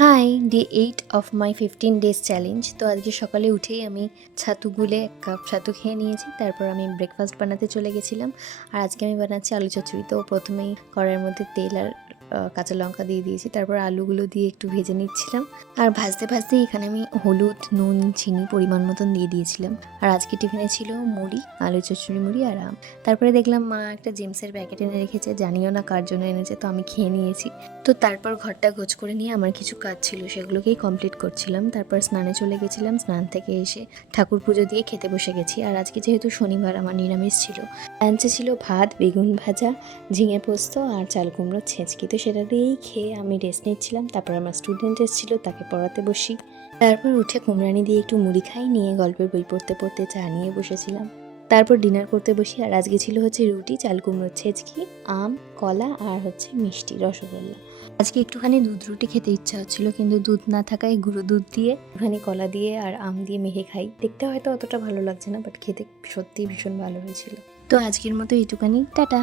High, day 8 of my 15 days challenge. তো আজকে সকালে উঠেই আমি ছাতু গুলে 1 কাপ ছাতু খেয়ে নিয়েছি। তারপর আমি ব্রেকফাস্ট বানাতে চলে গেছিলাম। আর আজকে আমি বানাচ্ছি আলু চচ্চড়ি। তো প্রথমেই কড়াইয়ের মধ্যে তেল আর কাঁচা লঙ্কা দিয়ে দিয়েছি। তারপর আলুগুলো দিয়ে একটু ভেজে নিচ্ছিলাম। আর ভাজতে ভাজতে এখানে আমি হলুদ, নুন, চিনি পরিমাণ মতন দিয়ে দিয়েছিলাম। আর আজকে টিফিনে ছিল মুড়ি, আলু চচ্চড়ি মুড়ি আর আম। তারপরে দেখলাম মা একটা জেমসের প্যাকেট এনে রেখেছে, জানিও না কার জন্য এনেছে, তো আমি খেয়ে নিয়েছি। তো তারপর ঘরটা গোছ করে নিয়ে আমার কিছু কাজ ছিল, সেগুলোকেই কমপ্লিট করছিলাম। তারপর স্নানে চলে গেছিলাম, স্নান থেকে এসে ঠাকুর পুজো দিয়ে খেতে বসে গেছি। আর আজকে যেহেতু শনিবার, আমার নিরামিষ ছিল। লাঞ্চে ছিল ভাত, বেগুন ভাজা, ঝিঙে পোস্ত আর চাল কুমড়োর ছেঁচকি। তো সেটা দিয়েই খেয়ে আমি রেস্ট নিচ্ছিলাম। তারপর আমার স্টুডেন্ট এসেছিল, তাকে পড়াতে বসি। তারপর উঠে কুমড়ানি দিয়ে একটু মুড়ি খাই, নিয়ে গল্পের বই পড়তে পড়তে চা নিয়ে বসেছিলাম। তারপর ডিনার করতে বসি। আর আজকে ছিল রুটি, চাল কুমড়োর ছেঁচকি, আম, কলা আর মিষ্টি রসগোল্লা। আজকে একটুখানি দুধ রুটি খেতে ইচ্ছা হচ্ছিল, কিন্তু দুধ না থাকায় গুঁড়ো দুধ দিয়ে একটুখানি কলা দিয়ে আর আম দিয়ে মেখে খাই। দেখতে হয়তো অতটা ভালো লাগছে না, বাট খেতে সত্যিই ভীষণ ভালো হয়েছিল। তো আজকের মতো এইটুখানি, টাটা।